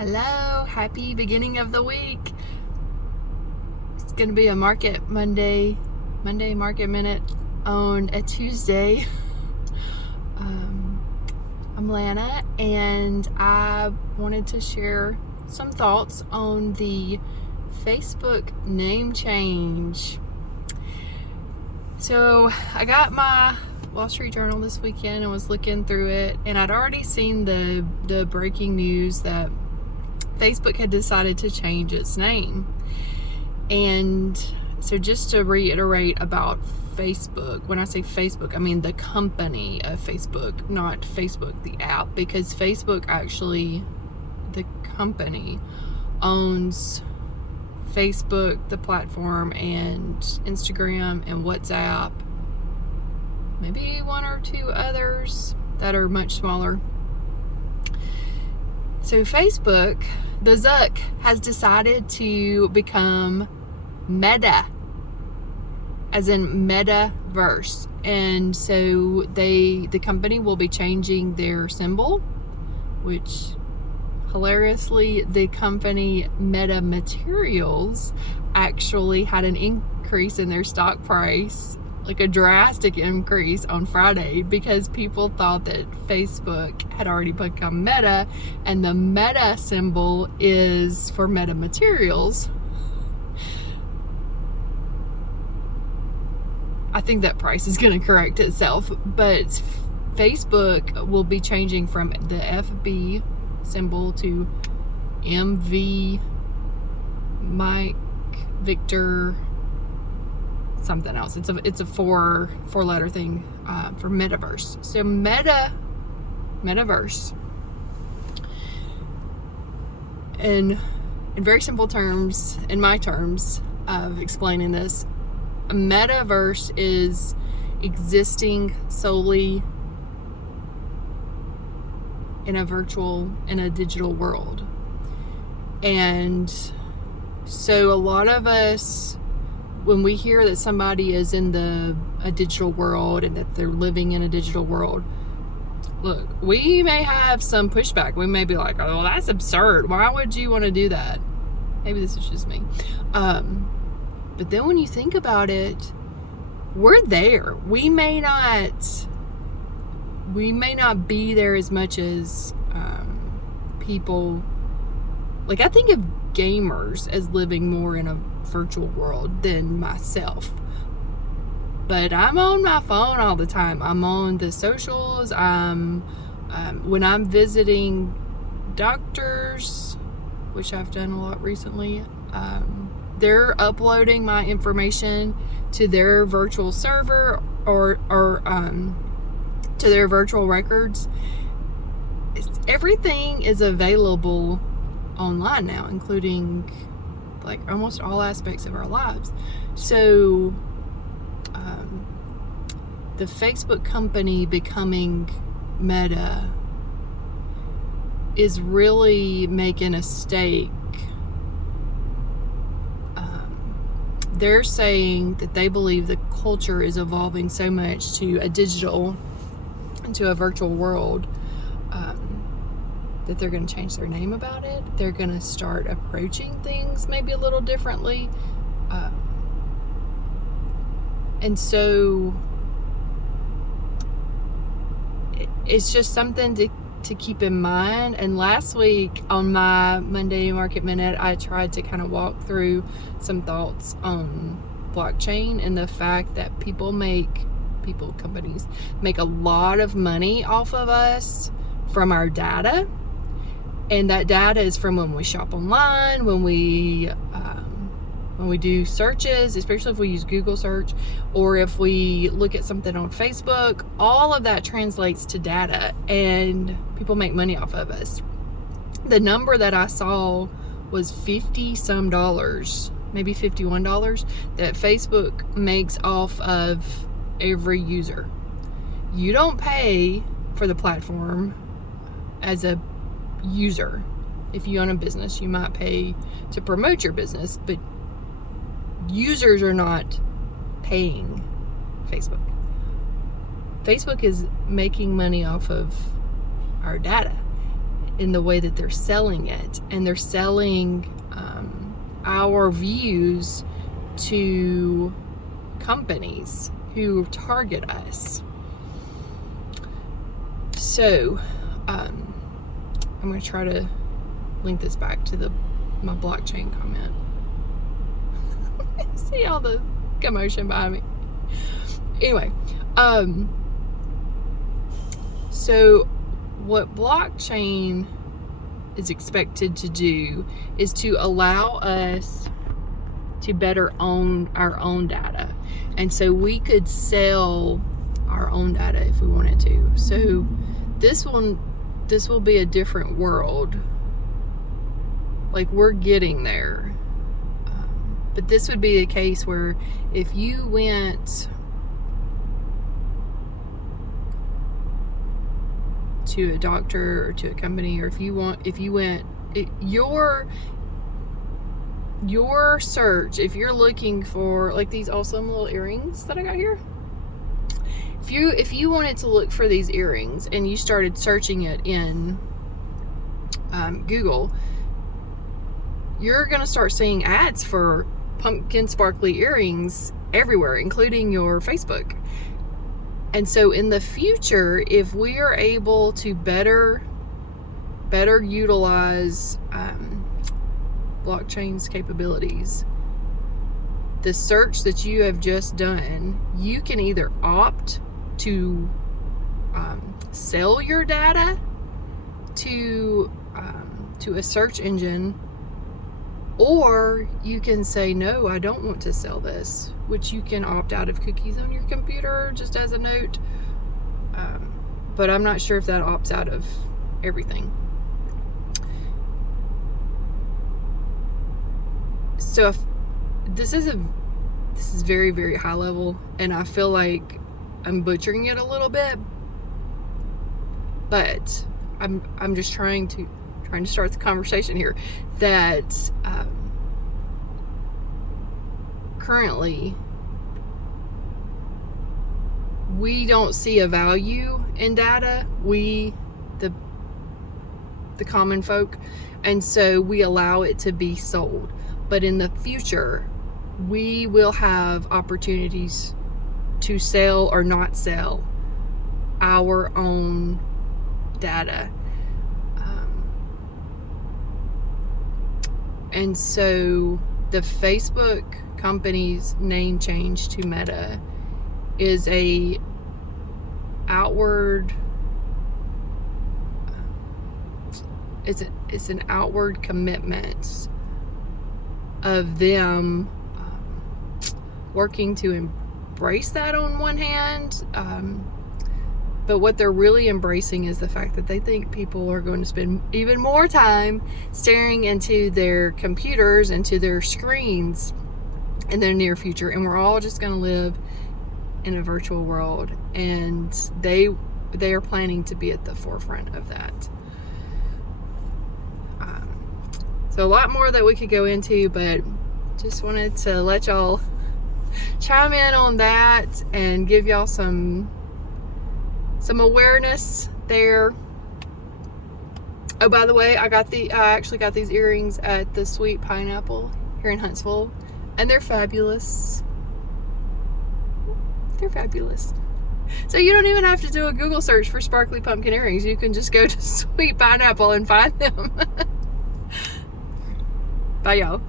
Hello, happy beginning of the week. It's gonna be a Monday Market Minute on a Tuesday. I'm Lana, and I wanted to share some thoughts on the Facebook name change. So I got my Wall Street Journal this weekend and was looking through it, and I'd already seen the breaking news that Facebook had decided to change its name. And so just to reiterate about Facebook, when I say Facebook, I mean the company of Facebook, not Facebook the app, because Facebook actually, the company, owns Facebook, the platform, and Instagram and WhatsApp, maybe one or two others that are much smaller. So Facebook, the Zuck, has decided to become Meta, as in metaverse. And so the company will be changing their symbol, which hilariously, the company Meta Materials actually had an increase in their stock price, like a drastic increase on Friday, because people thought that Facebook had already become Meta, and the Meta symbol is for Meta Materials. I think that price is going to correct itself, but Facebook will be changing from the FB symbol to MV Mike Victor something else. It's a four letter thing for metaverse. So metaverse, in very simple terms, in my terms of explaining this, a metaverse is existing solely in a digital world. And so a lot of us, when we hear that somebody is in a digital world and that they're living in a digital world, look, we may have some pushback. We may be like, oh, that's absurd. Why would you want to do that? Maybe this is just me. But then when you think about it, we're there. We may not be there as much as people. Like, I think of gamers as living more in a virtual world than myself. But I'm on my phone all the time. I'm on the socials. When I'm visiting doctors, which I've done a lot recently, they're uploading my information to their virtual server or to their virtual records. Everything is available online now, including like almost all aspects of our lives. So the Facebook company becoming Meta is really making a stake. They're saying that they believe the culture is evolving so much to a digital, into a virtual world, that they're going to change their name about it. They're going to start approaching things maybe a little differently. And so it's just something to keep in mind. And last week on my Monday Market Minute, I tried to kind of walk through some thoughts on blockchain and the fact that companies make a lot of money off of us from our data. And that data is from when we shop online, when we do searches, especially if we use Google search, or if we look at something on Facebook. All of that translates to data, and people make money off of us. The number that I saw was $50 some, maybe $51, that Facebook makes off of every user. You don't pay for the platform as a user. If you own a business, you might pay to promote your business, but users are not paying Facebook. Facebook is making money off of our data. in the way that they're selling it, and they're selling our views to companies who target us. So I'm going to try to link this back to my blockchain comment. See all the commotion behind me. Anyway, so what blockchain is expected to do is to allow us to better own our own data. And so we could sell our own data if we wanted to. So this will be a different world. Like, we're getting there. But this would be a case where if you went to a doctor or to a company, or if you went your search, if you're looking for like these awesome little earrings that I got here, if you wanted to look for these earrings and you started searching it in Google, you're gonna start seeing ads for pumpkin sparkly earrings everywhere, including your Facebook. And so in the future, if we are able to better utilize blockchain's capabilities, the search that you have just done, you can either opt to sell your data to a search engine, or you can say, no, I don't want to sell this, which you can opt out of cookies on your computer, just as a note. But I'm not sure if that opts out of everything. So if this is very, very high level, and I feel like I'm butchering it a little bit, but I'm just trying to start the conversation here, that currently we don't see a value in data, the common folk, and so we allow it to be sold. But in the future, we will have opportunities to sell or not sell our own data. And so the Facebook company's name change to Meta is it's an outward commitment of them working to embrace that on one hand, but what they're really embracing is the fact that they think people are going to spend even more time staring into their computers, into their screens in the near future, and we're all just going to live in a virtual world, and they are planning to be at the forefront of that. So a lot more that we could go into, but just wanted to let y'all chime in on that and give y'all some awareness there. Oh, by the way, I actually got these earrings at the Sweet Pineapple here in Huntsville, and they're fabulous. They're fabulous. So you don't even have to do a Google search for sparkly pumpkin earrings. You can just go to Sweet Pineapple and find them. Bye, y'all.